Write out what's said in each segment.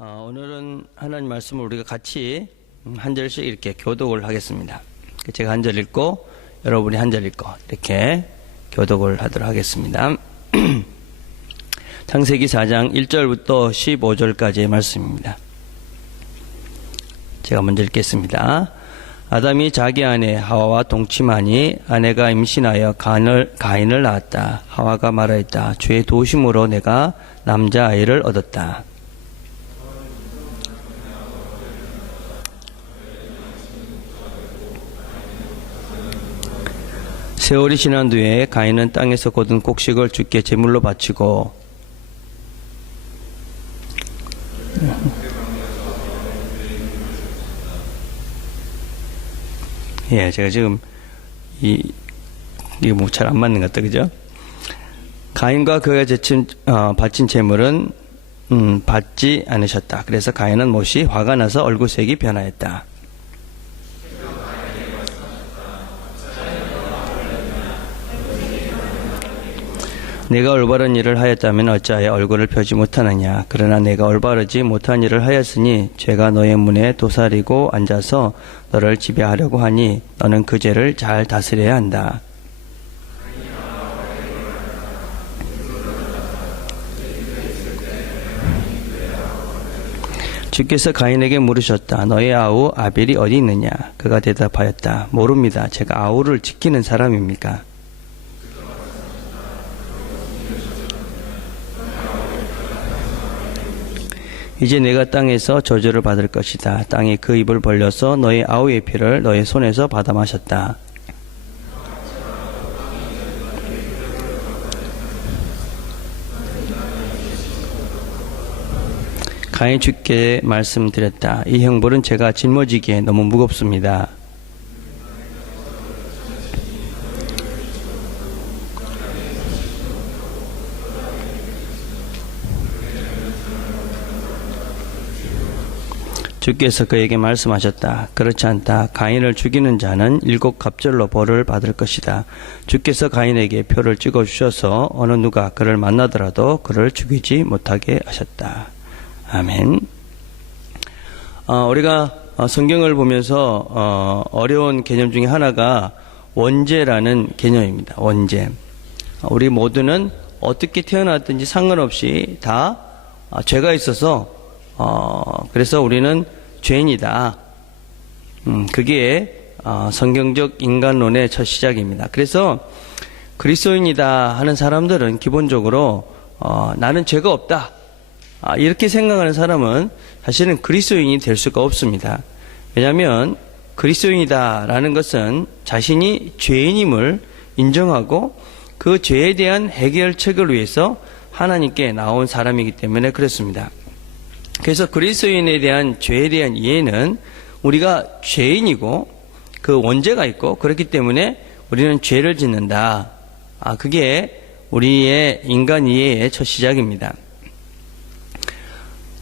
오늘은 하나님 말씀을 우리가 같이 한 절씩 이렇게 교독을 하겠습니다. 제가 한 절 읽고 여러분이 한 절 읽고 이렇게 교독을 하도록 하겠습니다. 창세기 4장 1절부터 15절까지의 말씀입니다. 제가 먼저 읽겠습니다. 아담이 자기 아내 하와와 동침하니 아내가 임신하여 가인을 낳았다. 하와가 말하였다. 주의 도심으로 내가 남자아이를 얻었다. 세월이 지난 뒤에 가인은 땅에서 거둔 곡식을 주께 제물로 바치고 제가 지금 이게 뭐 잘 안 맞는 것 같다, 그죠? 가인과 그가 바친 제물은 받지 않으셨다. 그래서 가인은 몹시 화가 나서 얼굴색이 변하였다. 내가 올바른 일을 하였다면 어찌하여 얼굴을 펴지 못하느냐. 그러나 내가 올바르지 못한 일을 하였으니 죄가 너의 문에 도사리고 앉아서 너를 지배하려고 하니 너는 그 죄를 잘 다스려야 한다. 주께서 가인에게 물으셨다. 너의 아우 아벨이 어디 있느냐? 그가 대답하였다. 모릅니다. 제가 아우를 지키는 사람입니까? 이제 내가 땅에서 저주를 받을 것이다. 땅이 그 입을 벌려서 너의 아우의 피를 너의 손에서 받아 마셨다. 가인 주께 말씀드렸다. 이 형벌은 제가 짊어지기에 너무 무겁습니다. 주께서 그에게 말씀하셨다. 그렇지 않다. 가인을 죽이는 자는 7갑절로 벌을 받을 것이다. 주께서 가인에게 표를 찍어주셔서 어느 누가 그를 만나더라도 그를 죽이지 못하게 하셨다. 아멘. 우리가 성경을 보면서 어려운 개념 중에 하나가 원죄라는 개념입니다. 원죄. 우리 모두는 어떻게 태어났든지 상관없이 다 죄가 있어서 그래서 우리는 죄인이다. 그게 성경적 인간론의 첫 시작입니다. 그래서 그리스도인이다 하는 사람들은 기본적으로 나는 죄가 없다. 이렇게 생각하는 사람은 사실은 그리스도인이 될 수가 없습니다. 왜냐하면 그리스도인이다라는 것은 자신이 죄인임을 인정하고 그 죄에 대한 해결책을 위해서 하나님께 나온 사람이기 때문에 그렇습니다. 그래서 그리스도인에 대한 죄에 대한 이해는 우리가 죄인이고 그 원죄가 있고 그렇기 때문에 우리는 죄를 짓는다. 그게 우리의 인간 이해의 첫 시작입니다.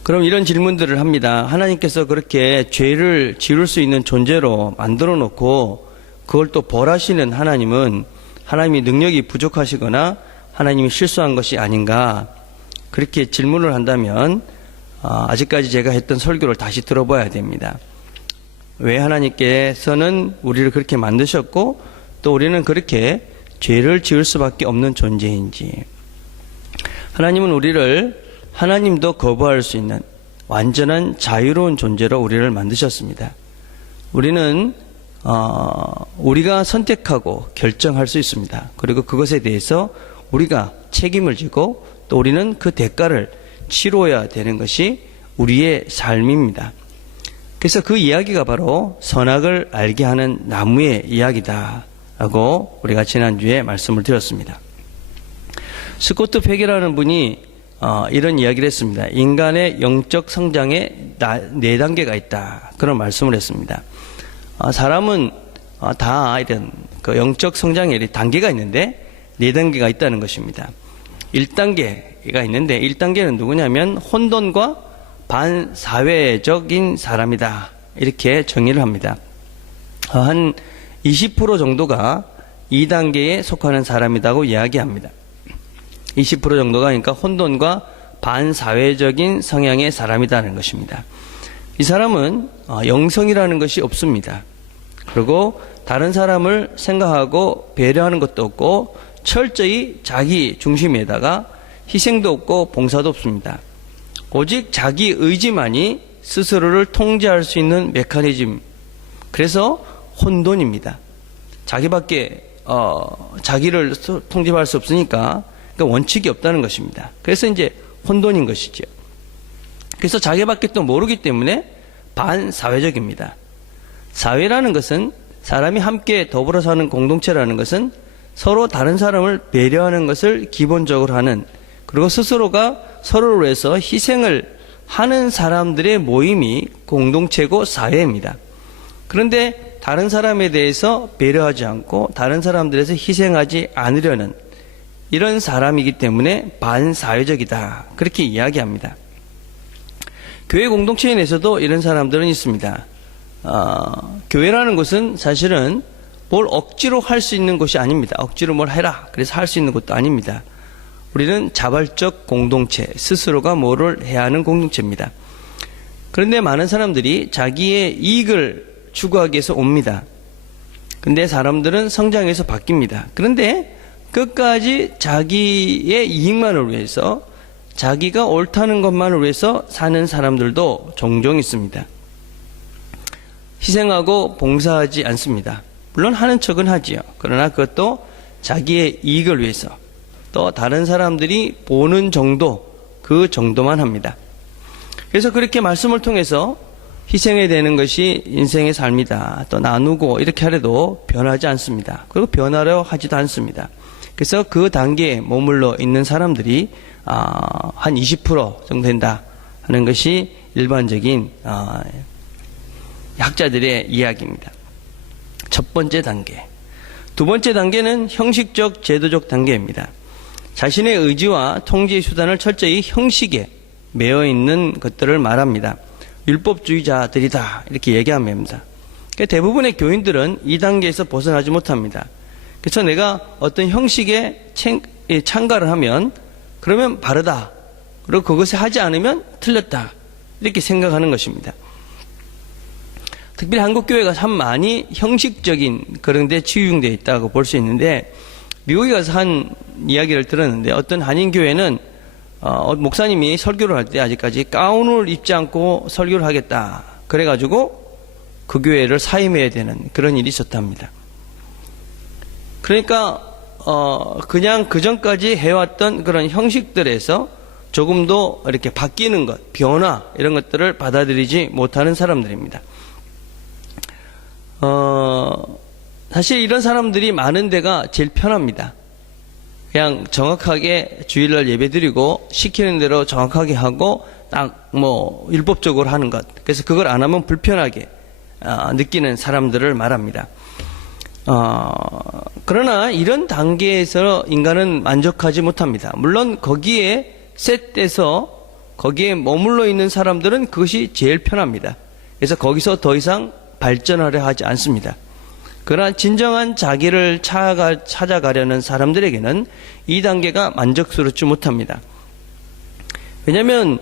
그럼 이런 질문들을 합니다. 하나님께서 그렇게 죄를 지을 수 있는 존재로 만들어 놓고 그걸 또 벌하시는 하나님은 하나님이 능력이 부족하시거나 하나님이 실수한 것이 아닌가? 그렇게 질문을 한다면 아직까지 제가 했던 설교를 다시 들어봐야 됩니다. 왜 하나님께서는 우리를 그렇게 만드셨고 또 우리는 그렇게 죄를 지을 수밖에 없는 존재인지. 하나님은 우리를 하나님도 거부할 수 있는 완전한 자유로운 존재로 우리를 만드셨습니다. 우리는 우리가 선택하고 결정할 수 있습니다. 그리고 그것에 대해서 우리가 책임을 지고 또 우리는 그 대가를 치러야 되는 것이 우리의 삶입니다. 그래서 그 이야기가 바로 선악을 알게 하는 나무의 이야기다라고 우리가 지난주에 말씀을 드렸습니다. 스코트 팩이라는 분이 이런 이야기를 했습니다. 인간의 영적 성장에 4단계가 있다. 그런 말씀을 했습니다. 사람은 다 이런 그 영적 성장에 단계가 있는데 4단계가 있다는 것입니다. 1단계가 있는데 1단계는 누구냐면 혼돈과 반사회적인 사람이다. 이렇게 정의를 합니다. 한 20% 정도가 2단계에 속하는 사람이라고 이야기합니다. 20% 정도가 그러니까 혼돈과 반사회적인 성향의 사람이라는 것입니다. 이 사람은 영성이라는 것이 없습니다. 그리고 다른 사람을 생각하고 배려하는 것도 없고 철저히 자기 중심에다가 희생도 없고 봉사도 없습니다. 오직 자기 의지만이 스스로를 통제할 수 있는 메커니즘. 그래서 혼돈입니다. 자기밖에 자기를 통제할 수 없으니까 그러니까 원칙이 없다는 것입니다. 그래서 이제 혼돈인 것이죠. 그래서 자기밖에 또 모르기 때문에 반사회적입니다. 사회라는 것은 사람이 함께 더불어 사는 공동체라는 것은 서로 다른 사람을 배려하는 것을 기본적으로 하는, 그리고 스스로가 서로를 위해서 희생을 하는 사람들의 모임이 공동체고 사회입니다. 그런데 다른 사람에 대해서 배려하지 않고 다른 사람들에서 희생하지 않으려는 이런 사람이기 때문에 반사회적이다, 그렇게 이야기합니다. 교회 공동체 내에서도 이런 사람들은 있습니다. 교회라는 것은 사실은 뭘 억지로 할 수 있는 것이 아닙니다. 억지로 뭘 해라 그래서 할 수 있는 것도 아닙니다. 우리는 자발적 공동체, 스스로가 뭐를 해야 하는 공동체입니다. 그런데 많은 사람들이 자기의 이익을 추구하기 위해서 옵니다. 근데 사람들은 성장해서 바뀝니다. 그런데 끝까지 자기의 이익만을 위해서, 자기가 옳다는 것만을 위해서 사는 사람들도 종종 있습니다. 희생하고 봉사하지 않습니다. 물론 하는 척은 하지요. 그러나 그것도 자기의 이익을 위해서, 또 다른 사람들이 보는 정도, 그 정도만 합니다. 그래서 그렇게 말씀을 통해서 희생해야 되는 것이 인생의 삶이다, 또 나누고 이렇게 하려도 변하지 않습니다. 그리고 변하려 하지도 않습니다. 그래서 그 단계에 머물러 있는 사람들이 한 20% 정도 된다 하는 것이 일반적인 학자들의 이야기입니다. 첫 번째 단계. 두 번째 단계는 형식적 제도적 단계입니다. 자신의 의지와 통제의 수단을 철저히 형식에 매여 있는 것들을 말합니다. 율법주의자들이다, 이렇게 얘기합니다. 대부분의 교인들은 이 단계에서 벗어나지 못합니다. 그래서 내가 어떤 형식에 참가를 하면 그러면 바르다, 그리고 그것을 하지 않으면 틀렸다, 이렇게 생각하는 것입니다. 특별히 한국교회가 참 많이 형식적인 그런 데 치유되어 있다고 볼 수 있는데, 미국에 가서 한 이야기를 들었는데, 어떤 한인교회는 목사님이 설교를 할 때 아직까지 가운을 입지 않고 설교를 하겠다, 그래가지고 그 교회를 사임해야 되는 그런 일이 있었답니다. 그러니까 그냥 그전까지 해왔던 그런 형식들에서 조금도 이렇게 바뀌는 것, 변화, 이런 것들을 받아들이지 못하는 사람들입니다. 사실 이런 사람들이 많은 데가 제일 편합니다. 그냥 정확하게 주일날 예배드리고 시키는 대로 정확하게 하고 딱 율법적으로 하는 것. 그래서 그걸 안 하면 불편하게 느끼는 사람들을 말합니다. 그러나 이런 단계에서 인간은 만족하지 못합니다. 물론 거기에 셋돼서 거기에 머물러 있는 사람들은 그것이 제일 편합니다. 그래서 거기서 더 이상 발전하려 하지 않습니다. 그러나 진정한 자기를 찾아가려는 사람들에게는 이 단계가 만족스럽지 못합니다. 왜냐하면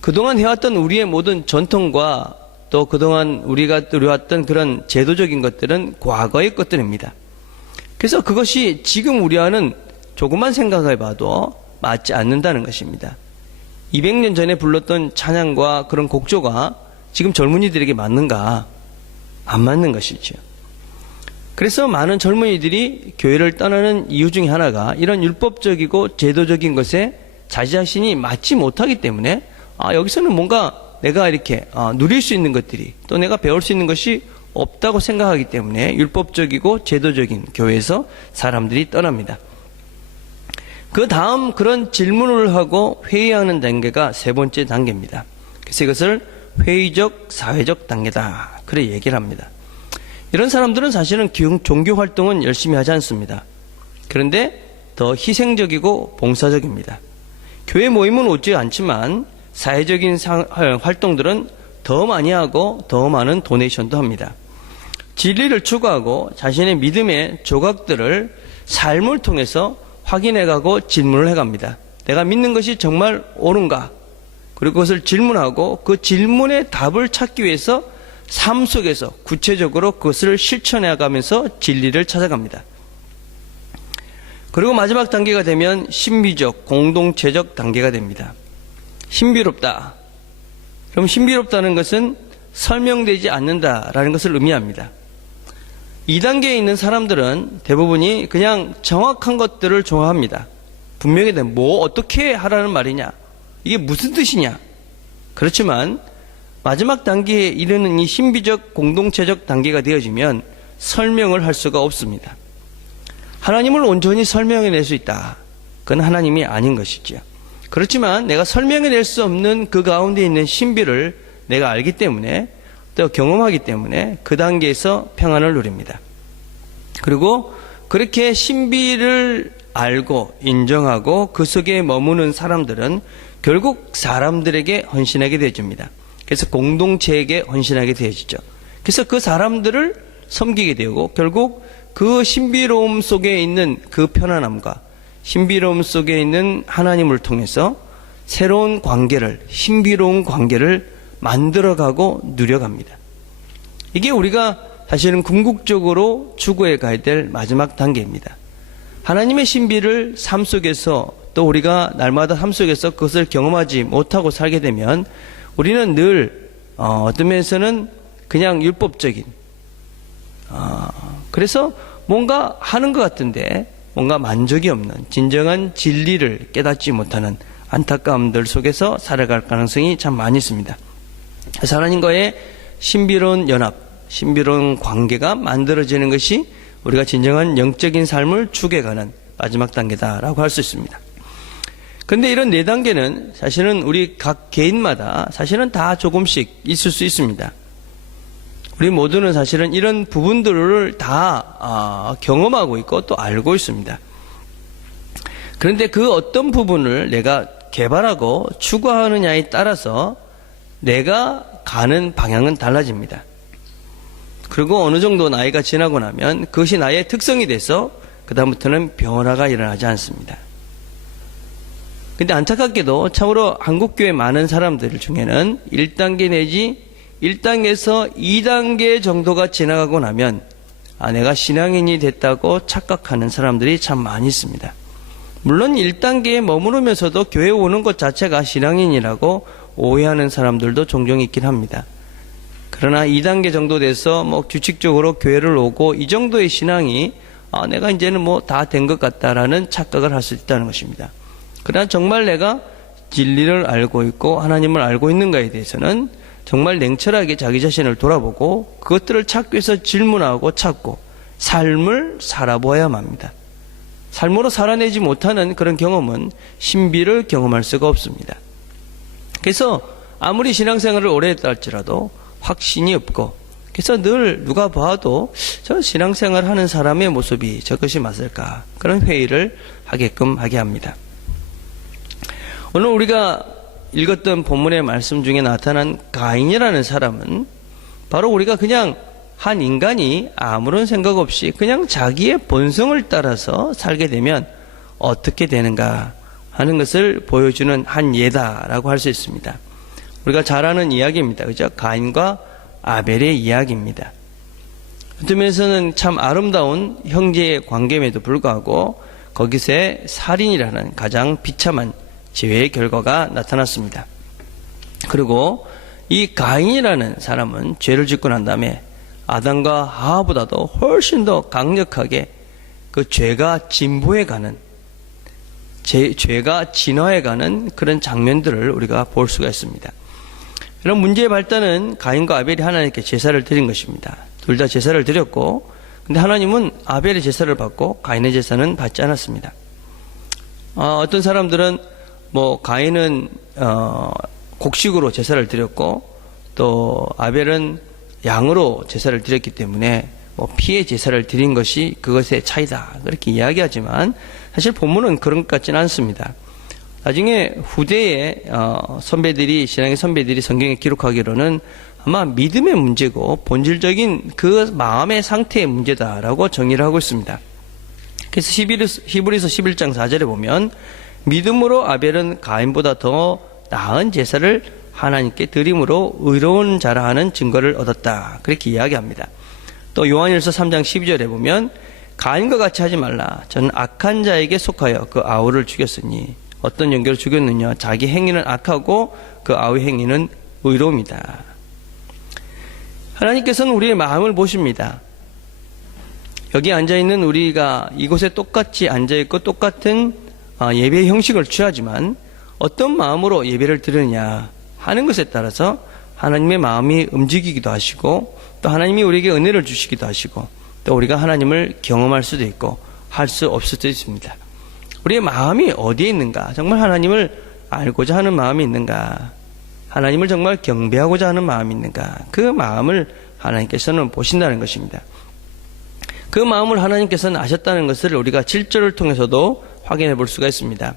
그동안 해왔던 우리의 모든 전통과 또 그동안 우리가 누려왔던 그런 제도적인 것들은 과거의 것들입니다. 그래서 그것이 지금 우리와는 조금만 생각해봐도 맞지 않는다는 것입니다. 200년 전에 불렀던 찬양과 그런 곡조가 지금 젊은이들에게 맞는가? 안 맞는 것이죠. 그래서 많은 젊은이들이 교회를 떠나는 이유 중에 하나가 이런 율법적이고 제도적인 것에 자기 자신이 맞지 못하기 때문에 여기서는 뭔가 내가 이렇게 누릴 수 있는 것들이, 또 내가 배울 수 있는 것이 없다고 생각하기 때문에 율법적이고 제도적인 교회에서 사람들이 떠납니다. 그 다음 그런 질문을 하고 회의하는 단계가 세 번째 단계입니다. 그래서 이것을 회의적 사회적 단계다, 그래 얘기를 합니다. 이런 사람들은 사실은 종교 활동은 열심히 하지 않습니다. 그런데 더 희생적이고 봉사적입니다. 교회 모임은 오지 않지만 사회적인 활동들은 더 많이 하고 더 많은 도네이션도 합니다. 진리를 추구하고 자신의 믿음의 조각들을 삶을 통해서 확인해가고 질문을 해갑니다. 내가 믿는 것이 정말 옳은가? 그리고 그것을 질문하고 그 질문의 답을 찾기 위해서 삶 속에서 구체적으로 그것을 실천해 가면서 진리를 찾아갑니다. 그리고 마지막 단계가 되면 신비적, 공동체적 단계가 됩니다. 신비롭다. 그럼 신비롭다는 것은 설명되지 않는다라는 것을 의미합니다. 2단계에 있는 사람들은 대부분이 그냥 정확한 것들을 좋아합니다. 분명히 뭐 어떻게 하라는 말이냐, 이게 무슨 뜻이냐. 그렇지만 마지막 단계에 이르는 이 신비적 공동체적 단계가 되어지면 설명을 할 수가 없습니다. 하나님을 온전히 설명해낼 수 있다. 그건 하나님이 아닌 것이죠. 그렇지만 내가 설명해낼 수 없는 그 가운데 있는 신비를 내가 알기 때문에, 또 경험하기 때문에 그 단계에서 평안을 누립니다. 그리고 그렇게 신비를 알고 인정하고 그 속에 머무는 사람들은 결국 사람들에게 헌신하게 되어집니다. 그래서 공동체에게 헌신하게 되어지죠. 그래서 그 사람들을 섬기게 되고 결국 그 신비로움 속에 있는 그 편안함과 신비로움 속에 있는 하나님을 통해서 새로운 관계를, 신비로운 관계를 만들어가고 누려갑니다. 이게 우리가 사실은 궁극적으로 추구해 가야 될 마지막 단계입니다. 하나님의 신비를 삶 속에서, 또 우리가 날마다 삶 속에서 그것을 경험하지 못하고 살게 되면 우리는 늘 어떤 면에서는 그냥 율법적인, 그래서 뭔가 하는 것 같은데 뭔가 만족이 없는, 진정한 진리를 깨닫지 못하는 안타까움들 속에서 살아갈 가능성이 참 많이 있습니다. 그래서 하나님과의 신비로운 연합, 신비로운 관계가 만들어지는 것이 우리가 진정한 영적인 삶을 추구해가는 마지막 단계다라고 할 수 있습니다. 그런데 이런 4단계는 사실은 우리 각 개인마다 사실은 다 조금씩 있을 수 있습니다. 우리 모두는 사실은 이런 부분들을 다 경험하고 있고 또 알고 있습니다. 그런데 그 어떤 부분을 내가 개발하고 추구하느냐에 따라서 내가 가는 방향은 달라집니다. 그리고 어느 정도 나이가 지나고 나면 그것이 나의 특성이 돼서 그다음부터는 변화가 일어나지 않습니다. 근데 안타깝게도 참으로 한국교회 많은 사람들 중에는 1단계 내지 1단계에서 2단계 정도가 지나가고 나면 내가 신앙인이 됐다고 착각하는 사람들이 참 많이 있습니다. 물론 1단계에 머무르면서도 교회 오는 것 자체가 신앙인이라고 오해하는 사람들도 종종 있긴 합니다. 그러나 2단계 정도 돼서 규칙적으로 교회를 오고 이 정도의 신앙이 내가 이제는 다 된 것 같다라는 착각을 할 수 있다는 것입니다. 그러나 정말 내가 진리를 알고 있고 하나님을 알고 있는가에 대해서는 정말 냉철하게 자기 자신을 돌아보고 그것들을 찾기 위해서 질문하고 찾고 삶을 살아보아야만 합니다. 삶으로 살아내지 못하는 그런 경험은 신비를 경험할 수가 없습니다. 그래서 아무리 신앙생활을 오래 했다 할지라도 확신이 없고, 그래서 늘 누가 봐도 저 신앙생활 하는 사람의 모습이 저것이 맞을까, 그런 회의를 하게끔 하게 합니다. 오늘 우리가 읽었던 본문의 말씀 중에 나타난 가인이라는 사람은 바로 우리가 그냥 한 인간이 아무런 생각 없이 그냥 자기의 본성을 따라서 살게 되면 어떻게 되는가 하는 것을 보여주는 한 예다라고 할 수 있습니다. 우리가 잘 아는 이야기입니다. 그죠? 가인과 아벨의 이야기입니다. 어떤 면에서는 참 아름다운 형제의 관계임에도 불구하고 거기서의 살인이라는 가장 비참한 죄의 결과가 나타났습니다. 그리고 이 가인이라는 사람은 죄를 짓고 난 다음에 아담과 하와보다도 훨씬 더 강력하게 그 죄가 진보해가는, 죄가 진화해가는 그런 장면들을 우리가 볼 수가 있습니다. 이런 문제의 발단은 가인과 아벨이 하나님께 제사를 드린 것입니다. 둘 다 제사를 드렸고, 근데 하나님은 아벨의 제사를 받고 가인의 제사는 받지 않았습니다. 어떤 사람들은 가인은 곡식으로 제사를 드렸고 또 아벨은 양으로 제사를 드렸기 때문에 피의 제사를 드린 것이 그것의 차이다, 그렇게 이야기하지만 사실 본문은 그런 것 같지는 않습니다. 나중에 후대의 선배들이, 신앙의 선배들이 성경에 기록하기로는 아마 믿음의 문제고 본질적인 그 마음의 상태의 문제다라고 정의를 하고 있습니다. 그래서 히브리서 11장 4절에 보면 믿음으로 아벨은 가인보다 더 나은 제사를 하나님께 드림으로 의로운 자라 하는 증거를 얻었다. 그렇게 이야기합니다. 또 요한일서 3장 12절에 보면 가인과 같이 하지 말라. 저는 악한 자에게 속하여 그 아우를 죽였으니 어떤 연결로 죽였느냐. 자기 행위는 악하고 그 아우의 행위는 의로움이다. 하나님께서는 우리의 마음을 보십니다. 여기 앉아있는 우리가 이곳에 똑같이 앉아있고 똑같은 예배의 형식을 취하지만 어떤 마음으로 예배를 드리느냐 하는 것에 따라서 하나님의 마음이 움직이기도 하시고 또 하나님이 우리에게 은혜를 주시기도 하시고 또 우리가 하나님을 경험할 수도 있고 할 수 없을 수도 있습니다. 우리의 마음이 어디에 있는가? 정말 하나님을 알고자 하는 마음이 있는가? 하나님을 정말 경배하고자 하는 마음이 있는가? 그 마음을 하나님께서는 보신다는 것입니다. 그 마음을 하나님께서는 아셨다는 것을 우리가 7절을 통해서도 확인해 볼 수가 있습니다.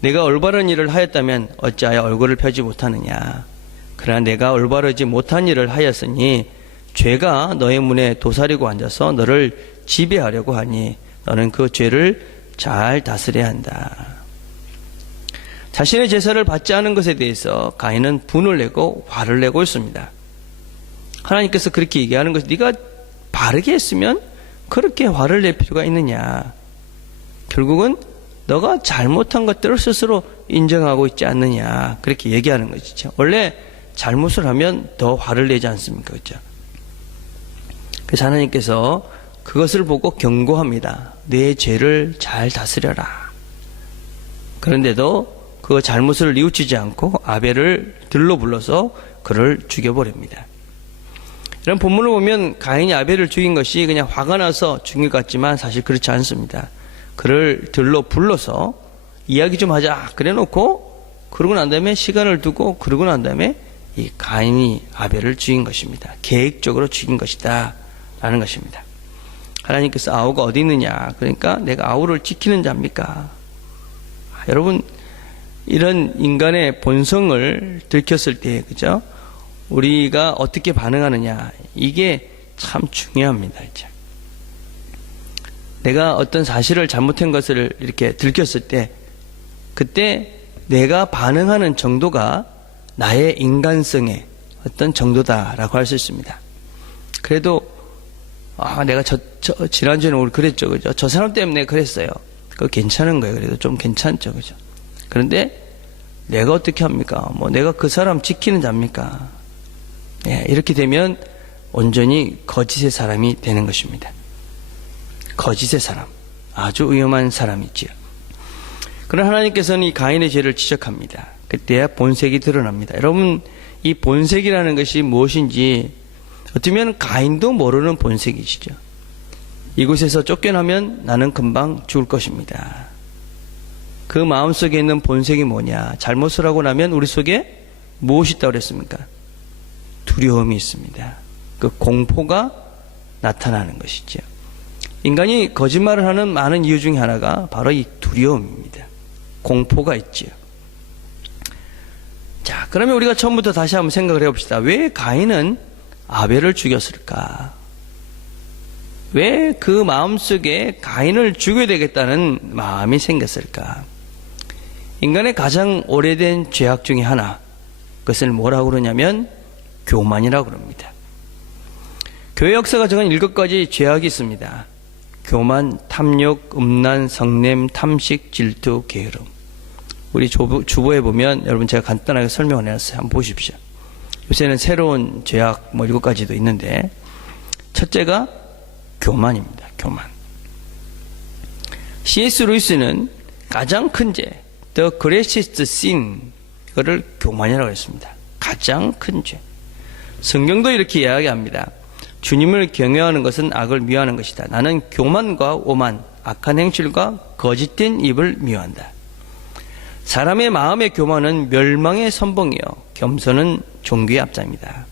내가 올바른 일을 하였다면 어찌하여 얼굴을 펴지 못하느냐. 그러나 내가 올바르지 못한 일을 하였으니 죄가 너의 문에 도사리고 앉아서 너를 지배하려고 하니 너는 그 죄를 잘 다스려야 한다. 자신의 제사를 받지 않은 것에 대해서 가인은 분을 내고 화를 내고 있습니다. 하나님께서 그렇게 얘기하는 것이 네가 바르게 했으면 그렇게 화를 낼 필요가 있느냐. 결국은 너가 잘못한 것들을 스스로 인정하고 있지 않느냐. 그렇게 얘기하는 것이죠. 원래 잘못을 하면 더 화를 내지 않습니까? 그렇죠? 그래서 하나님께서 그것을 보고 경고합니다. 내 죄를 잘 다스려라. 그런데도 그 잘못을 뉘우치지 않고 아벨을 들로 불러서 그를 죽여버립니다. 이런 본문을 보면 가인이 아벨을 죽인 것이 그냥 화가 나서 죽인 것 같지만 사실 그렇지 않습니다. 그를 들로 불러서 이야기 좀 하자 그래 놓고 그러고 난 다음에 시간을 두고 그러고 난 다음에 이 가인이 아벨을 죽인 것입니다. 계획적으로 죽인 것이다 라는 것입니다. 하나님께서 아우가 어디 있느냐, 그러니까 내가 아우를 지키는 자입니까? 여러분, 이런 인간의 본성을 들켰을 때, 그죠? 우리가 어떻게 반응하느냐, 이게 참 중요합니다. 이제. 내가 어떤 사실을 잘못한 것을 이렇게 들켰을 때, 그때 내가 반응하는 정도가 나의 인간성의 어떤 정도다라고 할 수 있습니다. 그래도 내가 지난주에는 우리 그랬죠, 그죠? 저 사람 때문에 그랬어요. 그거 괜찮은 거예요. 그래도 좀 괜찮죠, 그죠? 그런데 내가 어떻게 합니까? 내가 그 사람 지키는 자입니까? 예, 이렇게 되면 온전히 거짓의 사람이 되는 것입니다. 거짓의 사람, 아주 위험한 사람이지요. 그러나 하나님께서는 이 가인의 죄를 지적합니다. 그때야 본색이 드러납니다. 여러분, 이 본색이라는 것이 무엇인지 어쩌면 가인도 모르는 본색이시죠. 이곳에서 쫓겨나면 나는 금방 죽을 것입니다. 그 마음속에 있는 본색이 뭐냐? 잘못을 하고 나면 우리 속에 무엇이 있다고 그랬습니까? 두려움이 있습니다. 그 공포가 나타나는 것이죠. 인간이 거짓말을 하는 많은 이유 중에 하나가 바로 이 두려움입니다. 공포가 있지요. 자, 그러면 우리가 처음부터 다시 한번 생각을 해봅시다. 왜 가인은 아벨을 죽였을까? 왜 그 마음속에 가인을 죽여야 되겠다는 마음이 생겼을까? 인간의 가장 오래된 죄악 중에 하나, 그것을 뭐라고 그러냐면 교만이라고 그럽니다. 교회 역사가 정한 7가지 죄악이 있습니다. 교만, 탐욕, 음란, 성냄, 탐식, 질투, 게으름. 우리 주보에 보면 여러분 제가 간단하게 설명을 해놨어요. 한번 보십시오. 요새는 새로운 죄악 7가지도 있는데 첫째가 교만입니다. 교만. C.S. 루이스는 가장 큰 죄, The greatest sin, 이거를 교만이라고 했습니다. 가장 큰 죄. 성경도 이렇게 이야기합니다. 주님을 경외하는 것은 악을 미워하는 것이다. 나는 교만과 오만, 악한 행실과 거짓된 입을 미워한다. 사람의 마음의 교만은 멸망의 선봉이요 겸손은 종교의 앞자입니다.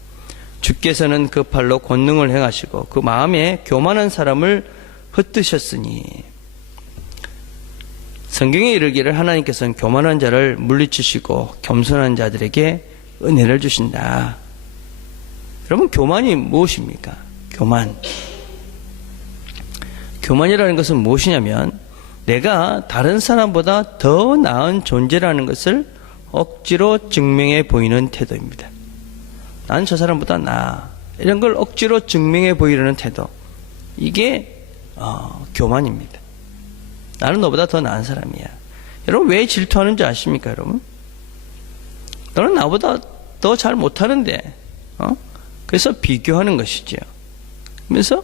주께서는 그 팔로 권능을 행하시고 그 마음에 교만한 사람을 흩으셨으니. 성경에 이르기를 하나님께서는 교만한 자를 물리치시고 겸손한 자들에게 은혜를 주신다. 여러분, 교만이 무엇입니까? 교만이라는 것은 무엇이냐면 내가 다른 사람보다 더 나은 존재라는 것을 억지로 증명해 보이는 태도입니다. 나는 저 사람보다 나아. 이런 걸 억지로 증명해 보이려는 태도. 이게 교만입니다. 나는 너보다 더 나은 사람이야. 여러분 왜 질투하는지 아십니까, 여러분? 너는 나보다 더 잘 못하는데, 그래서 비교하는 것이죠. 그래서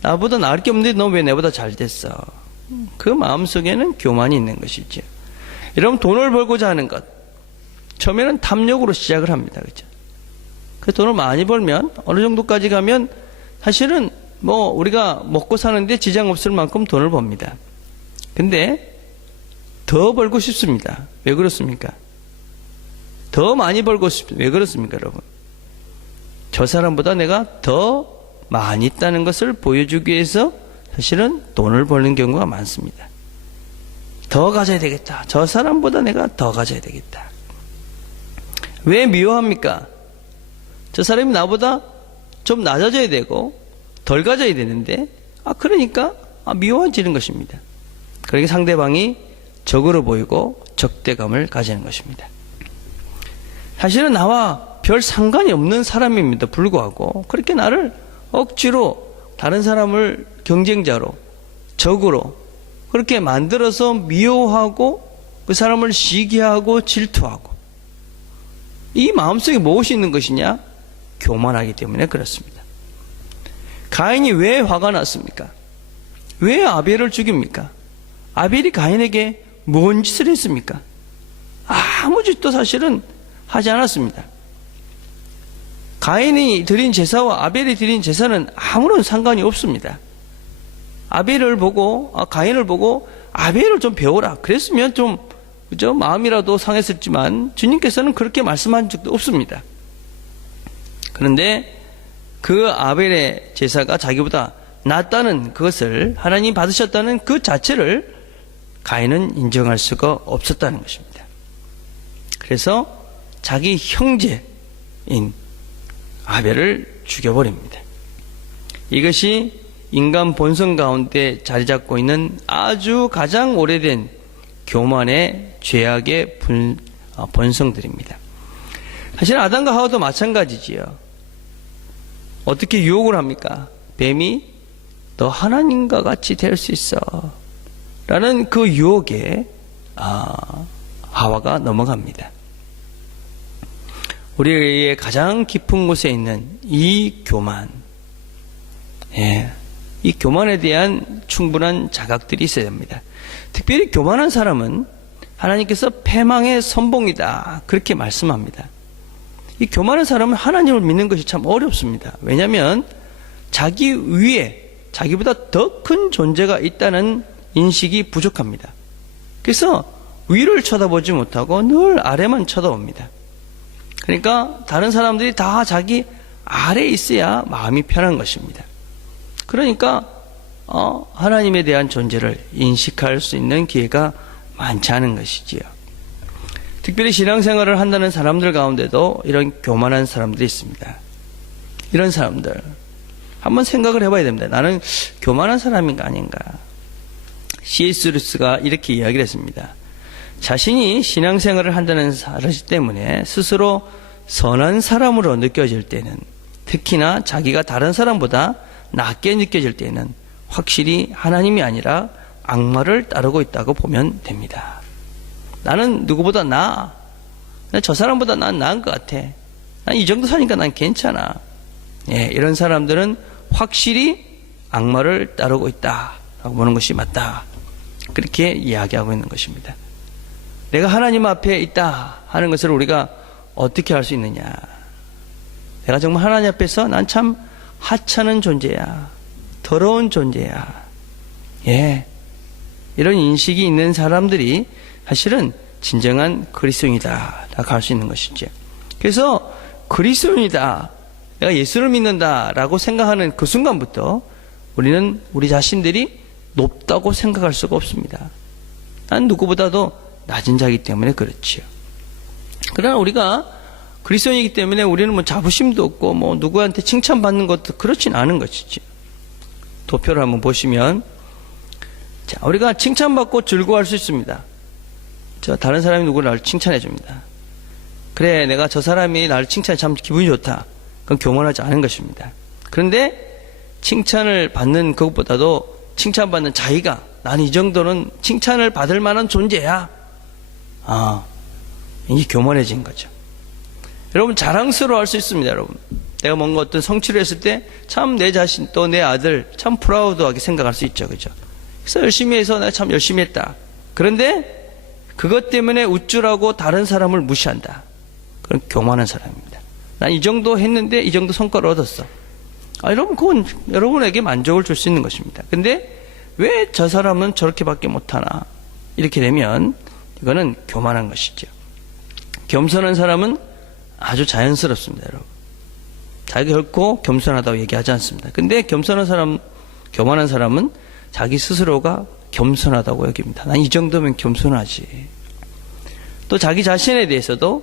나보다 나을 게 없는데 너 왜 내보다 잘 됐어? 그 마음속에는 교만이 있는 것이죠. 여러분 돈을 벌고자 하는 것, 처음에는 탐욕으로 시작을 합니다. 그죠? 그 돈을 많이 벌면 어느 정도까지 가면 사실은 뭐 우리가 먹고 사는데 지장 없을 만큼 돈을 법니다. 근데 더 벌고 싶습니다. 왜 그렇습니까? 더 많이 벌고 싶습니다. 왜 그렇습니까, 여러분? 저 사람보다 내가 더 많이 있다는 것을 보여주기 위해서 사실은 돈을 버는 경우가 많습니다. 더 가져야 되겠다. 저 사람보다 내가 더 가져야 되겠다. 왜 미워합니까? 저 사람이 나보다 좀 낮아져야 되고 덜 가져야 되는데 그러니까 미워지는 것입니다. 그러니까 상대방이 적으로 보이고 적대감을 가지는 것입니다. 사실은 나와 별 상관이 없는 사람임에도 불구하고 그렇게 나를 억지로 다른 사람을 경쟁자로, 적으로 그렇게 만들어서 미워하고 그 사람을 시기하고 질투하고, 이 마음속에 무엇이 있는 것이냐? 교만하기 때문에 그렇습니다. 가인이 왜 화가 났습니까? 왜 아벨을 죽입니까? 아벨이 가인에게 뭔 짓을 했습니까? 아무 짓도 사실은 하지 않았습니다. 가인이 드린 제사와 아벨이 드린 제사는 아무런 상관이 없습니다. 아벨을 보고, 가인을 보고 아벨을 좀 배워라. 그랬으면 좀, 그죠? 마음이라도 상했었지만 주님께서는 그렇게 말씀한 적도 없습니다. 그런데 그 아벨의 제사가 자기보다 낫다는 그것을 하나님 받으셨다는 그 자체를 가인은 인정할 수가 없었다는 것입니다. 그래서 자기 형제인 아벨을 죽여버립니다. 이것이 인간 본성 가운데 자리 잡고 있는 아주 가장 오래된 교만의 죄악의 본성들입니다. 사실 아담과 하와도 마찬가지지요. 어떻게 유혹을 합니까? 뱀이 너 하나님과 같이 될 수 있어 라는 그 유혹에 하와가 넘어갑니다. 우리의 가장 깊은 곳에 있는 이 교만, 이 교만에 대한 충분한 자각들이 있어야 합니다. 특별히 교만한 사람은 하나님께서 패망의 선봉이다 그렇게 말씀합니다. 이 교만한 사람은 하나님을 믿는 것이 참 어렵습니다. 왜냐하면 자기 위에 자기보다 더 큰 존재가 있다는 인식이 부족합니다. 그래서 위를 쳐다보지 못하고 늘 아래만 쳐다봅니다. 그러니까 다른 사람들이 다 자기 아래에 있어야 마음이 편한 것입니다. 그러니까 하나님에 대한 존재를 인식할 수 있는 기회가 많지 않은 것이지요. 특별히 신앙생활을 한다는 사람들 가운데도 이런 교만한 사람들이 있습니다. 이런 사람들 한번 생각을 해봐야 됩니다. 나는 교만한 사람인가 아닌가. C.S. 루이스가 이렇게 이야기를 했습니다. 자신이 신앙생활을 한다는 사실 때문에 스스로 선한 사람으로 느껴질 때는, 특히나 자기가 다른 사람보다 낫게 느껴질 때는 확실히 하나님이 아니라 악마를 따르고 있다고 보면 됩니다. 나는 누구보다 나아. 저 사람보다 난 나은 것 같아. 난 이 정도 사니까 난 괜찮아. 이런 사람들은 확실히 악마를 따르고 있다라고 보는 것이 맞다. 그렇게 이야기하고 있는 것입니다. 내가 하나님 앞에 있다 하는 것을 우리가 어떻게 할 수 있느냐. 내가 정말 하나님 앞에서 난 참 하찮은 존재야. 더러운 존재야. 이런 인식이 있는 사람들이 사실은 진정한 그리스도인이다 라고 할 수 있는 것이죠. 그래서 그리스도인이다, 내가 예수를 믿는다라고 생각하는 그 순간부터 우리는 우리 자신들이 높다고 생각할 수가 없습니다. 난 누구보다도 낮은 자이기 때문에 그렇지요. 그러나 우리가 그리스도인이기 때문에 우리는 뭐 자부심도 없고 뭐 누구한테 칭찬받는 것도 그렇진 않은 것이죠. 도표를 한번 보시면 자, 우리가 칭찬받고 즐거워할 수 있습니다. 다른 사람이 누구를 나를 칭찬해 줍니다. 그래, 내가 저 사람이 나를 칭찬해 참 기분이 좋다. 그건 교만하지 않은 것입니다. 그런데 칭찬을 받는 그것보다도 칭찬받는 자기가 난 이 정도는 칭찬을 받을 만한 존재야. 이게 교만해진 거죠. 여러분, 자랑스러워 할 수 있습니다, 여러분. 내가 뭔가 어떤 성취를 했을 때 참 내 자신 또 내 아들 참 프라우드하게 생각할 수 있죠. 그죠? 그래서 열심히 해서 내가 참 열심히 했다. 그런데 그것 때문에 우쭐하고 다른 사람을 무시한다. 그건 교만한 사람입니다. 난 이 정도 했는데 이 정도 성과를 얻었어. 여러분, 그건 여러분에게 만족을 줄 수 있는 것입니다. 근데 왜 저 사람은 저렇게밖에 못하나? 이렇게 되면 이거는 교만한 것이죠. 겸손한 사람은 아주 자연스럽습니다, 여러분. 자기 결코 겸손하다고 얘기하지 않습니다. 근데 교만한 사람은 자기 스스로가 겸손하다고 여깁니다. 난 이 정도면 겸손하지. 또 자기 자신에 대해서도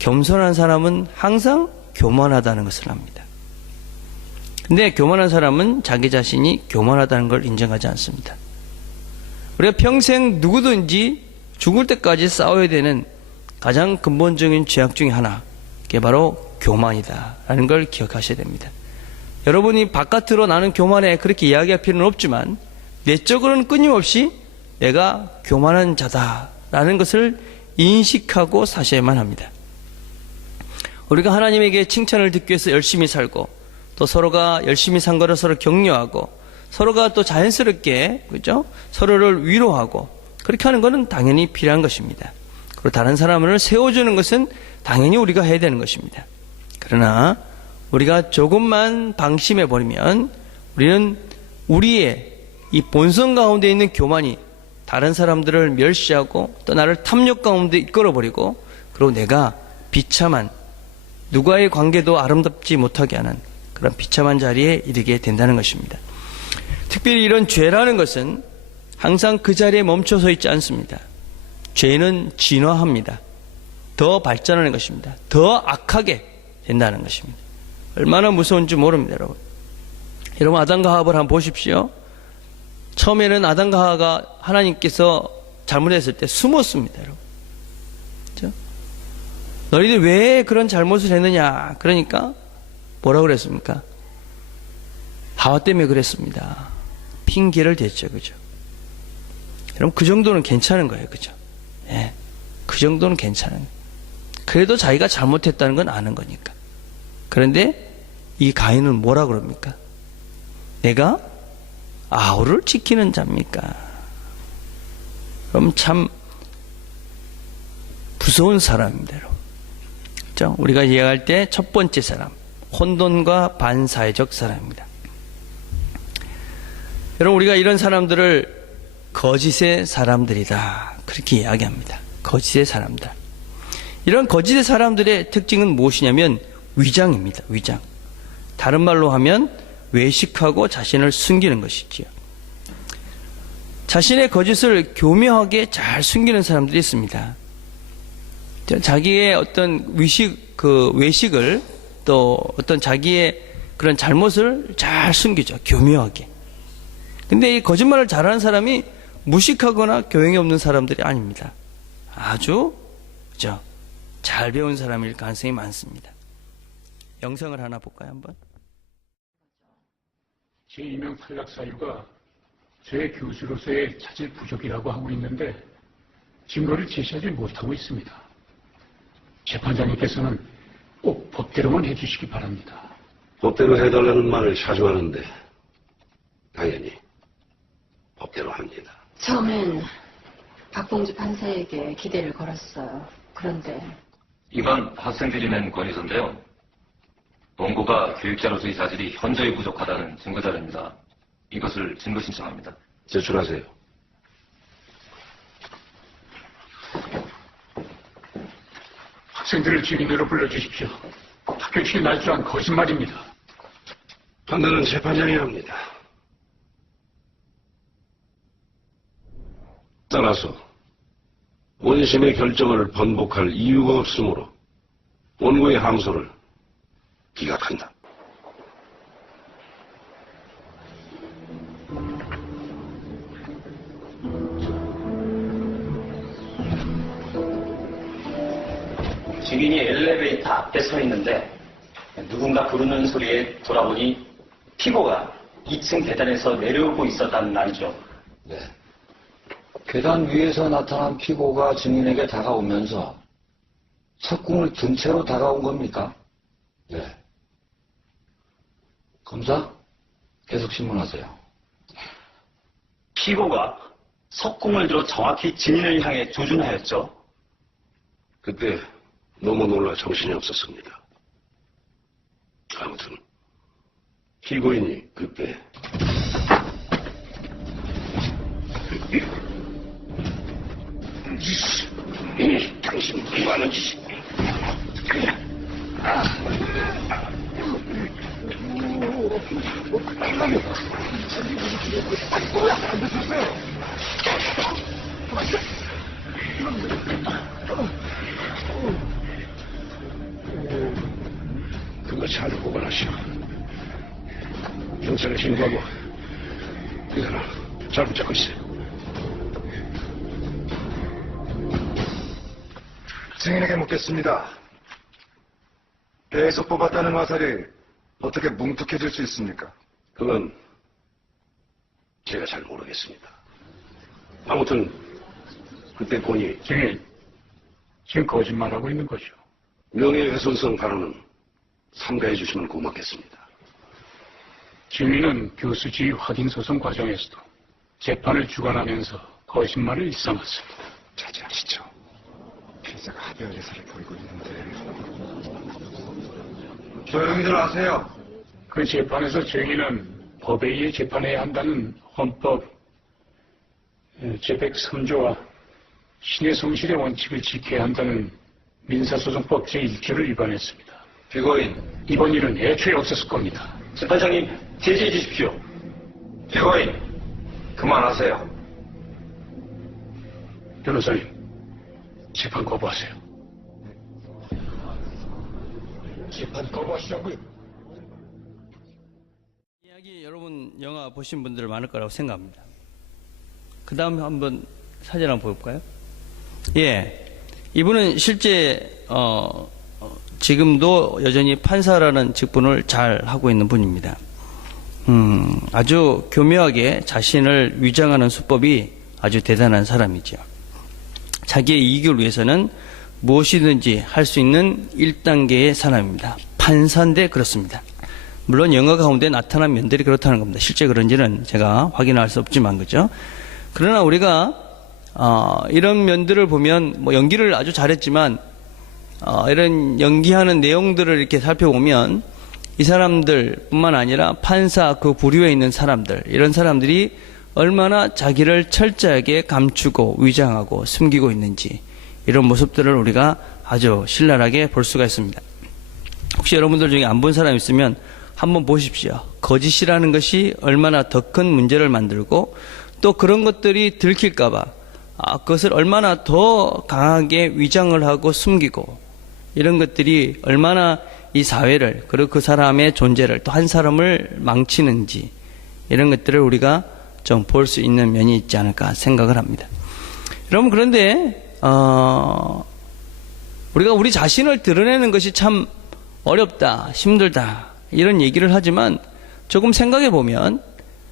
겸손한 사람은 항상 교만하다는 것을 압니다. 근데 교만한 사람은 자기 자신이 교만하다는 걸 인정하지 않습니다. 우리가 평생 누구든지 죽을 때까지 싸워야 되는 가장 근본적인 죄악 중에 하나, 그게 바로 교만이다라는 걸 기억하셔야 됩니다. 여러분이 바깥으로 나는 교만해 그렇게 이야기할 필요는 없지만 내적으로는 끊임없이 내가 교만한 자다라는 것을 인식하고 사셔야만 합니다. 우리가 하나님에게 칭찬을 듣기 위해서 열심히 살고 또 서로가 열심히 산 거를 서로 격려하고 서로가 또 자연스럽게 그죠? 서로를 위로하고 그렇게 하는 것은 당연히 필요한 것입니다. 그리고 다른 사람을 세워주는 것은 당연히 우리가 해야 되는 것입니다. 그러나 우리가 조금만 방심해 버리면 우리는 우리의 이 본성 가운데 있는 교만이 다른 사람들을 멸시하고 또 나를 탐욕 가운데 이끌어버리고 그리고 내가 비참한 누구와의 관계도 아름답지 못하게 하는 그런 비참한 자리에 이르게 된다는 것입니다. 특별히 이런 죄라는 것은 항상 그 자리에 멈춰서 있지 않습니다. 죄는 진화합니다. 더 발전하는 것입니다. 더 악하게 된다는 것입니다. 얼마나 무서운지 모릅니다, 여러분. 여러분, 아담과 하와를 한번 보십시오. 처음에는 아담과 하와가 하나님께서 잘못했을 때 숨었습니다, 여러분. 그렇죠? 너희들 왜 그런 잘못을 했느냐? 그러니까 뭐라고 그랬습니까? 하와 때문에 그랬습니다. 핑계를 댔죠, 그죠? 여러분, 그 정도는 괜찮은 거예요, 그죠? 예, 그 정도는 괜찮은 거예요. 그래도 자기가 잘못했다는 건 아는 거니까. 그런데 이 가인은 뭐라 그럽니까? 내가 아우를 지키는 자입니까? 그럼 참 무서운 사람입니다, 여러분. 그렇죠? 우리가 이해할 때 첫 번째 사람, 혼돈과 반사회적 사람입니다. 여러분, 우리가 이런 사람들을 거짓의 사람들이다, 그렇게 이야기합니다. 거짓의 사람들. 이런 거짓의 사람들의 특징은 무엇이냐면 위장입니다. 위장. 다른 말로 하면 외식하고 자신을 숨기는 것이지요. 자신의 거짓을 교묘하게 잘 숨기는 사람들이 있습니다. 자기의 어떤 외식을 또 어떤 자기의 그런 잘못을 잘 숨기죠. 교묘하게. 근데 이 거짓말을 잘하는 사람이 무식하거나 교양이 없는 사람들이 아닙니다. 아주 그죠? 잘 배운 사람일 가능성이 많습니다. 영상을 하나 볼까요, 한번? 제 이명 탈락사유가 저의 교수로서의 자질 부족이라고 하고 있는데 증거를 제시하지 못하고 있습니다. 재판장님께서는 꼭 법대로만 해주시기 바랍니다. 법대로 해달라는 말을 자주 하는데 당연히 법대로 합니다. 처음엔 박봉주 판사에게 기대를 걸었어요. 그런데 이건 학생들이 낸 건의서인데요. 원고가 교육자로서의 자질이 현저히 부족하다는 증거 자료입니다. 이것을 증거 신청합니다. 제출하세요. 학생들을 증인으로 불러주십시오. 합격식이 날 줄 안 거짓말입니다. 판단은 재판장이 합니다. 따라서 원심의 결정을 번복할 이유가 없으므로 원고의 항소를 기각한다. 증인이 엘리베이터 앞에 서 있는데 누군가 부르는 소리에 돌아보니 피고가 2층 계단에서 내려오고 있었단 말이죠. 네. 계단 위에서 나타난 피고가 증인에게 다가오면서 석궁을 든 채로 다가온 겁니까? 네. 검사, 계속 신문하세요. 피고가 석궁을 들어 정확히 증인을 향해 조준하였죠. 그때 너무 놀라 정신이 없었습니다. 아무튼 피고인이 그때 당신 뭐 하는 짓이 그거 잘 보관하시오. 경찰에 신고하고 이 사람 잘 붙잡고 있어요. 증인에게 묻겠습니다. 배에서 뽑았다는 화살이 어떻게 뭉툭해질 수 있습니까? 그건 제가 잘 모르겠습니다. 아무튼 그때 보니 증인, 지금 거짓말하고 있는 거죠. 명예훼손성 발언은 삼가해 주시면 고맙겠습니다. 증인은 교수 지휘 확인 소송 과정에서도 재판을 주관하면서 거짓말을 일삼았습니다. 자제하시죠. 피해자가 합의할 예사를 보이고 있는데. 조용히들 하세요. 그 재판에서 증인은 법에 의해 재판해야 한다는 헌법 제103조와 신의 성실의 원칙을 지켜야 한다는 민사소송법 제1조를 위반했습니다. 피고인, 이번 일은 애초에 없었을 겁니다. 재판장님, 제지해 주십시오. 피고인, 그만하세요. 변호사님, 재판 거부하세요. 재판 거부하시라고요. 이야기 여러분 영화 보신 분들 많을 거라고 생각합니다. 그 다음 한번 사진 한번 볼까요? 예. 이분은 실제, 지금도 여전히 판사라는 직분을 잘 하고 있는 분입니다. 아주 교묘하게 자신을 위장하는 수법이 아주 대단한 사람이죠. 자기의 이익을 위해서는 무엇이든지 할 수 있는 1단계의 사람입니다. 판사인데 그렇습니다. 물론 영화 가운데 나타난 면들이 그렇다는 겁니다. 실제 그런지는 제가 확인할 수 없지만, 그죠? 그러나 우리가, 이런 면들을 보면, 뭐 연기를 아주 잘했지만, 이런 연기하는 내용들을 이렇게 살펴보면, 이 사람들 뿐만 아니라 판사 그 부류에 있는 사람들, 이런 사람들이 얼마나 자기를 철저하게 감추고 위장하고 숨기고 있는지, 이런 모습들을 우리가 아주 신랄하게 볼 수가 있습니다. 혹시 여러분들 중에 안 본 사람 있으면 한번 보십시오. 거짓이라는 것이 얼마나 더 큰 문제를 만들고 또 그런 것들이 들킬까봐 그것을 얼마나 더 강하게 위장을 하고 숨기고 이런 것들이 얼마나 이 사회를 그리고 그 사람의 존재를 또 한 사람을 망치는지 이런 것들을 우리가 좀 볼 수 있는 면이 있지 않을까 생각을 합니다. 여러분 그런데 우리가 우리 자신을 드러내는 것이 참 어렵다, 힘들다 이런 얘기를 하지만 조금 생각해 보면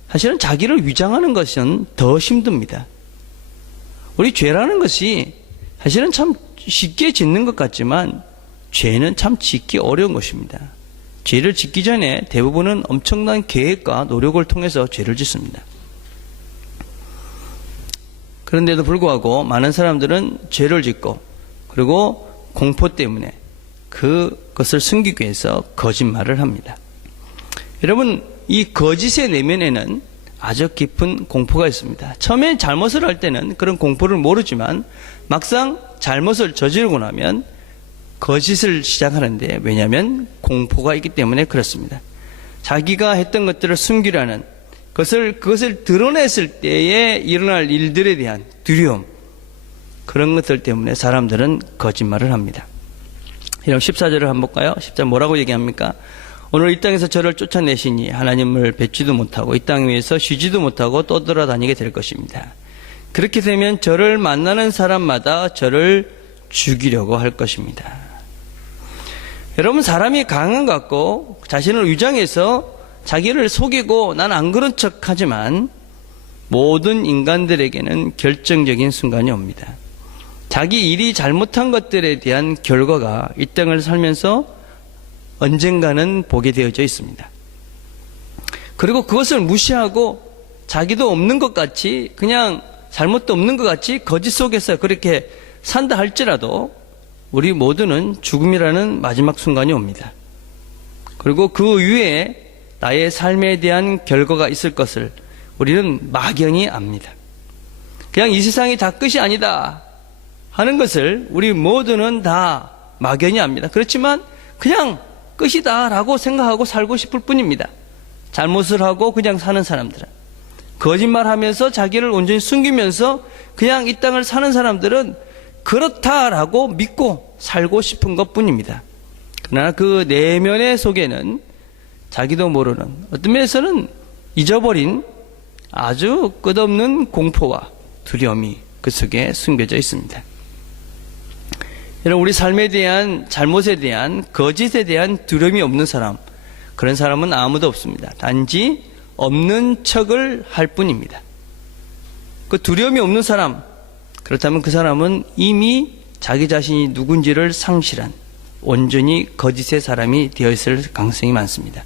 사실은 자기를 위장하는 것은 더 힘듭니다. 우리 죄라는 것이 사실은 참 쉽게 짓는 것 같지만 죄는 참 짓기 어려운 것입니다. 죄를 짓기 전에 대부분은 엄청난 계획과 노력을 통해서 죄를 짓습니다. 그런데도 불구하고 많은 사람들은 죄를 짓고 그리고 공포 때문에 그것을 숨기기 위해서 거짓말을 합니다. 여러분, 이 거짓의 내면에는 아주 깊은 공포가 있습니다. 처음에 잘못을 할 때는 그런 공포를 모르지만 막상 잘못을 저지르고 나면 거짓을 시작하는데 왜냐하면 공포가 있기 때문에 그렇습니다. 자기가 했던 것들을 숨기려는 그것을 드러냈을 때에 일어날 일들에 대한 두려움, 그런 것들 때문에 사람들은 거짓말을 합니다. 여러분 14절을 한번 볼까요? 14절 뭐라고 얘기합니까? 오늘 이 땅에서 저를 쫓아내시니 하나님을 뵙지도 못하고 이 땅 위에서 쉬지도 못하고 떠돌아다니게 될 것입니다. 그렇게 되면 저를 만나는 사람마다 저를 죽이려고 할 것입니다. 여러분, 사람이 강한 것 같고 자신을 위장해서 자기를 속이고 난 안 그런 척 하지만 모든 인간들에게는 결정적인 순간이 옵니다. 자기 일이 잘못한 것들에 대한 결과가 이 땅을 살면서 언젠가는 보게 되어져 있습니다. 그리고 그것을 무시하고 자기도 없는 것 같이, 그냥 잘못도 없는 것 같이 거짓 속에서 그렇게 산다 할지라도 우리 모두는 죽음이라는 마지막 순간이 옵니다. 그리고 그 이후에 나의 삶에 대한 결과가 있을 것을 우리는 막연히 압니다. 그냥 이 세상이 다 끝이 아니다 하는 것을 우리 모두는 다 막연히 압니다. 그렇지만 그냥 끝이다 라고 생각하고 살고 싶을 뿐입니다. 잘못을 하고 그냥 사는 사람들은, 거짓말하면서 자기를 온전히 숨기면서 그냥 이 땅을 사는 사람들은 그렇다라고 믿고 살고 싶은 것뿐입니다. 그러나 그 내면의 속에는 자기도 모르는, 어떤 면에서는 잊어버린 아주 끝없는 공포와 두려움이 그 속에 숨겨져 있습니다. 여러분, 우리 삶에 대한, 잘못에 대한, 거짓에 대한 두려움이 없는 사람, 그런 사람은 아무도 없습니다. 단지 없는 척을 할 뿐입니다. 그 두려움이 없는 사람, 그렇다면 그 사람은 이미 자기 자신이 누군지를 상실한 온전히 거짓의 사람이 되어 있을 가능성이 많습니다.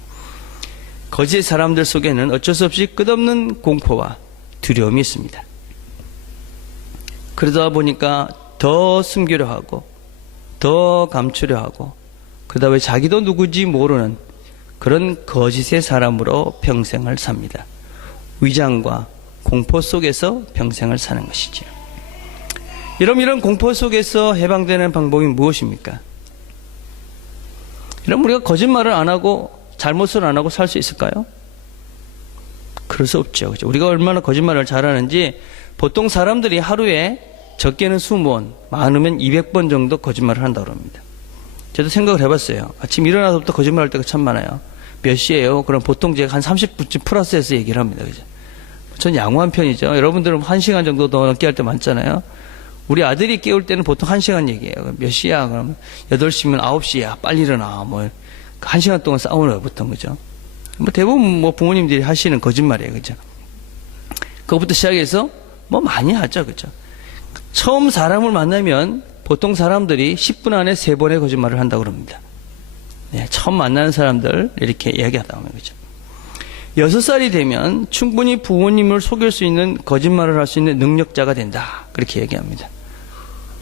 거짓의 사람들 속에는 어쩔 수 없이 끝없는 공포와 두려움이 있습니다. 그러다 보니까 더 숨기려 하고 더 감추려 하고, 그러다 왜 자기도 누구지 모르는 그런 거짓의 사람으로 평생을 삽니다. 위장과 공포 속에서 평생을 사는 것이죠. 이런 공포 속에서 해방되는 방법이 무엇입니까? 우리가 거짓말을 안 하고 잘못을 안 하고 살 수 있을까요? 그럴 수 없죠. 그렇죠? 우리가 얼마나 거짓말을 잘하는지, 보통 사람들이 하루에 적게는 20번, 많으면 200번 정도 거짓말을 한다고 합니다. 저도 생각을 해봤어요. 아침 일어나서부터 거짓말할 때가 참 많아요. 몇 시에요? 그럼 보통 제가 한 30분쯤 플러스해서 얘기를 합니다. 그죠? 전 양호한 편이죠. 여러분들은 1시간 정도 더 넘게 할 때 많잖아요. 우리 아들이 깨울 때는 보통 1시간 얘기해요. 몇 시야? 그러면 8시면 9시야. 빨리 일어나. 1시간 동안 싸우는 보통, 그죠? 대부분 부모님들이 하시는 거짓말이에요. 그죠? 그것부터 시작해서 많이 하죠. 그죠? 처음 사람을 만나면 보통 사람들이 10분 안에 3번의 거짓말을 한다고 그럽니다. 네, 처음 만나는 사람들 이렇게 이야기하다 보면, 그죠? 6살이 되면 충분히 부모님을 속일 수 있는 거짓말을 할 수 있는 능력자가 된다. 그렇게 얘기합니다.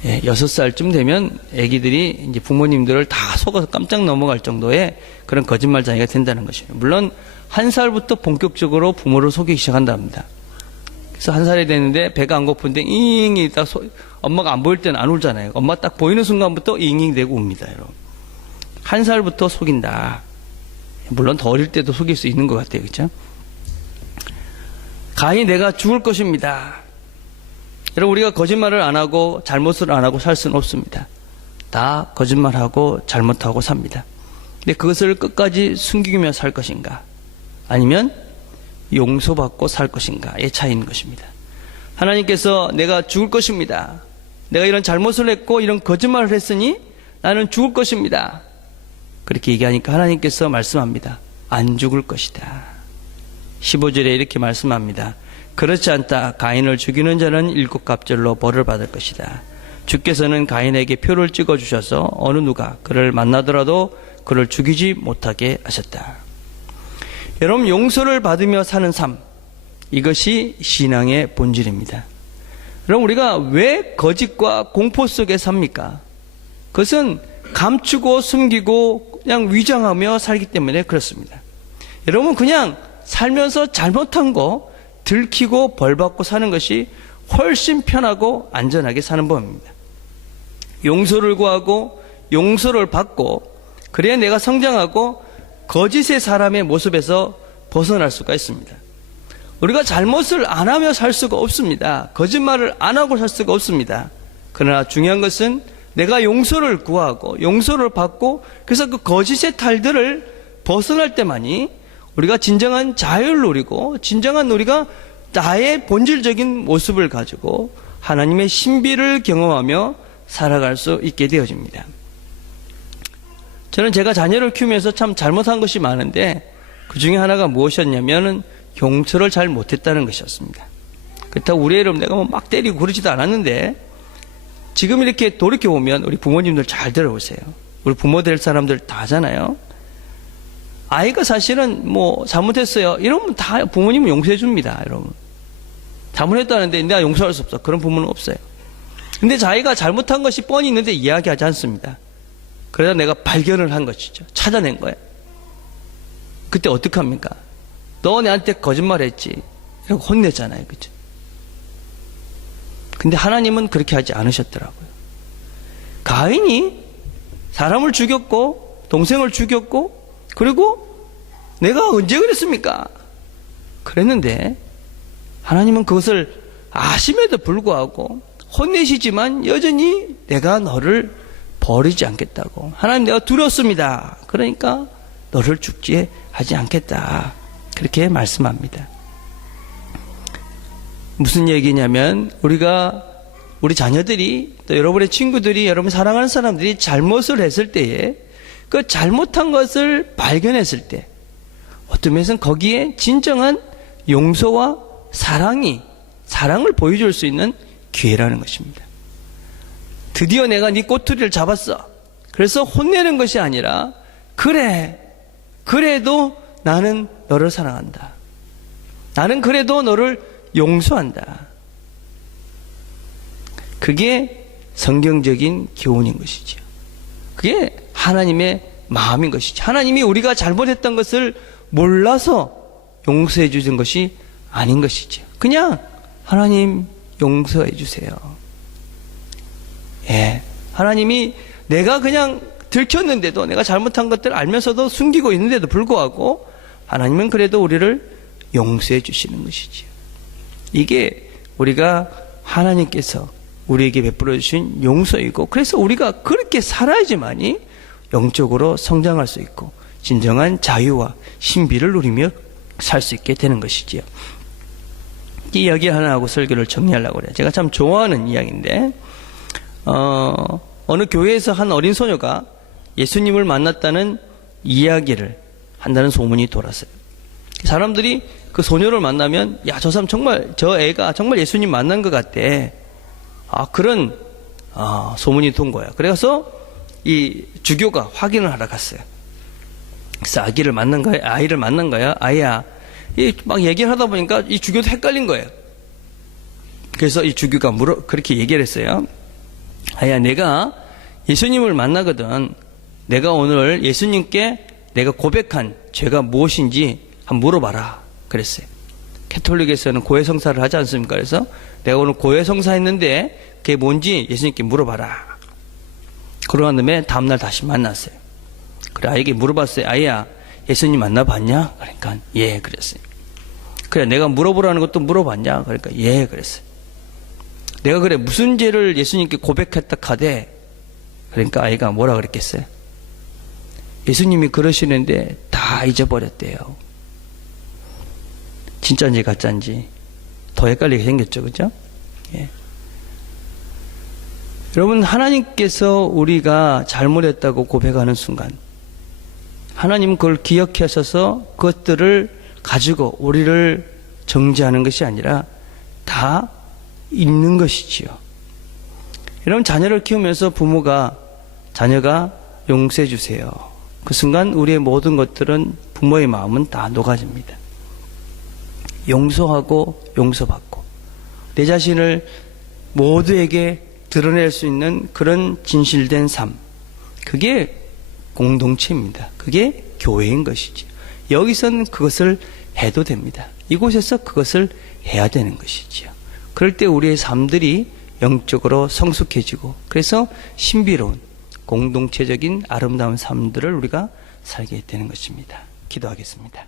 예, 6살쯤 되면 아기들이 이제 부모님들을 다 속아서 깜짝 넘어갈 정도의 그런 거짓말쟁이가 된다는 것이에요. 물론 1살부터 본격적으로 부모를 속이기 시작한답니다. 그래서 1살이 됐는데 배가 안 고픈데 잉잉 딱 엄마가 안 보일 때는 안 울잖아요. 엄마 딱 보이는 순간부터 잉잉 대고 웁니다. 여러분. 1살부터 속인다. 물론 더 어릴 때도 속일 수 있는 것 같아요. 그렇죠? 가히 내가 죽을 것입니다. 여러분, 우리가 거짓말을 안 하고 잘못을 안 하고 살 수는 없습니다. 다 거짓말하고 잘못하고 삽니다. 근데 그것을 끝까지 숨기며 살 것인가, 아니면 용서받고 살 것인가의 차이인 것입니다. 하나님께서 내가 죽을 것입니다. 내가 이런 잘못을 했고 이런 거짓말을 했으니 나는 죽을 것입니다. 그렇게 얘기하니까 하나님께서 말씀합니다. 안 죽을 것이다. 15절에 이렇게 말씀합니다. 그렇지 않다. 가인을 죽이는 자는 7갑절로 벌을 받을 것이다. 주께서는 가인에게 표를 찍어주셔서 어느 누가 그를 만나더라도 그를 죽이지 못하게 하셨다. 여러분, 용서를 받으며 사는 삶, 이것이 신앙의 본질입니다. 여러분, 우리가 왜 거짓과 공포 속에 삽니까? 그것은 감추고 숨기고 그냥 위장하며 살기 때문에 그렇습니다. 여러분, 그냥 살면서 잘못한 거 들키고 벌받고 사는 것이 훨씬 편하고 안전하게 사는 법입니다. 용서를 구하고 용서를 받고, 그래야 내가 성장하고 거짓의 사람의 모습에서 벗어날 수가 있습니다. 우리가 잘못을 안 하며 살 수가 없습니다. 거짓말을 안 하고 살 수가 없습니다. 그러나 중요한 것은 내가 용서를 구하고 용서를 받고, 그래서 그 거짓의 탈들을 벗어날 때만이 우리가 진정한 자유를 누리고, 진정한 우리가 나의 본질적인 모습을 가지고 하나님의 신비를 경험하며 살아갈 수 있게 되어집니다. 저는 제가 자녀를 키우면서 참 잘못한 것이 많은데 그 중에 하나가 무엇이었냐면은 용서를 잘 못했다는 것이었습니다. 그렇다고 우리 애를 내가 뭐 막 때리고 그러지도 않았는데 지금 이렇게 돌이켜보면 우리 부모님들 잘 들어보세요. 우리 부모 될 사람들 다 하잖아요. 아이가 사실은 뭐 잘못했어요. 이러면 다 부모님은 용서해 줍니다. 여러분. 잘못했다는데 내가 용서할 수 없어. 그런 부모는 없어요. 근데 자기가 잘못한 것이 뻔히 있는데 이야기하지 않습니다. 그러다 내가 발견을 한 것이죠. 찾아낸 거예요. 그때 어떡합니까? 너 내한테 거짓말했지. 이러고 혼내잖아요. 그죠? 근데 하나님은 그렇게 하지 않으셨더라고요. 가인이 사람을 죽였고 동생을 죽였고 그리고 내가 언제 그랬습니까? 그랬는데 하나님은 그것을 아심에도 불구하고 혼내시지만 여전히 내가 너를 버리지 않겠다고. 하나님 내가 두렵습니다. 그러니까 너를 죽지 하지 않겠다. 그렇게 말씀합니다. 무슨 얘기냐면 우리 자녀들이 또 여러분의 친구들이 여러분 사랑하는 사람들이 잘못을 했을 때에 그 잘못한 것을 발견했을 때 어떤 면에서는 거기에 진정한 용서와 사랑을 보여줄 수 있는 기회라는 것입니다. 드디어 내가 네 꼬투리를 잡았어. 그래서 혼내는 것이 아니라 그래도 나는 너를 사랑한다. 나는 그래도 너를 용서한다. 그게 성경적인 교훈인 것이죠. 그게 하나님의 마음인 것이죠. 하나님이 우리가 잘못했던 것을 몰라서 용서해 주신 것이 아닌 것이죠. 그냥 하나님 용서해 주세요. 예, 하나님이 내가 그냥 들켰는데도 내가 잘못한 것들을 알면서도 숨기고 있는데도 불구하고 하나님은 그래도 우리를 용서해 주시는 것이지요. 이게 우리가 하나님께서 우리에게 베풀어 주신 용서이고 그래서 우리가 그렇게 살아야지만이 영적으로 성장할 수 있고 진정한 자유와 신비를 누리며 살 수 있게 되는 것이지요. 이 이야기 하나 하고 설교를 정리하려고 그래요. 제가 참 좋아하는 이야기인데 어느 교회에서 한 어린 소녀가 예수님을 만났다는 이야기를 한다는 소문이 돌았어요. 사람들이 그 소녀를 만나면 저 사람 정말 저 애가 정말 예수님 만난 것 같대. 그런 소문이 돈 거야. 그래서 이 주교가 확인을 하러 갔어요. 그래서 아이를 만난 거야. 아이야, 막 얘기를 하다 보니까 이 주교도 헷갈린 거예요. 그래서 이 주교가 그렇게 얘기를 했어요. 아이야, 내가 예수님을 만나거든. 내가 오늘 예수님께 내가 고백한 죄가 무엇인지 한번 물어봐라. 그랬어요. 캐톨릭에서는 고해성사를 하지 않습니까? 그래서 내가 오늘 고해성사 했는데 그게 뭔지 예수님께 물어봐라. 그러한 다음에 다음날 다시 만났어요. 그래, 아이에게 물어봤어요. 아이야, 예수님 만나봤냐? 그러니까 예, 그랬어요. 그래, 내가 물어보라는 것도 물어봤냐? 그러니까 예, 그랬어요. 내가 그래 무슨 죄를 예수님께 고백했다 카대? 그러니까 아이가 뭐라 그랬겠어요? 예수님이 그러시는데 다 잊어버렸대요. 진짜인지 가짜인지 더 헷갈리게 생겼죠, 그죠? 예. 여러분, 하나님께서 우리가 잘못했다고 고백하는 순간 하나님은 그걸 기억하셔서 그것들을 가지고 우리를 정죄하는 것이 아니라 다 잊는 것이지요. 여러분, 자녀를 키우면서 자녀가 용서해 주세요. 그 순간 우리의 모든 것들은 부모의 마음은 다 녹아집니다. 용서하고 용서받고 내 자신을 모두에게 드러낼 수 있는 그런 진실된 삶, 그게 공동체입니다. 그게 교회인 것이죠. 여기서는 그것을 해도 됩니다. 이곳에서 그것을 해야 되는 것이지요. 그럴 때 우리의 삶들이 영적으로 성숙해지고 그래서 신비로운 공동체적인 아름다운 삶들을 우리가 살게 되는 것입니다. 기도하겠습니다.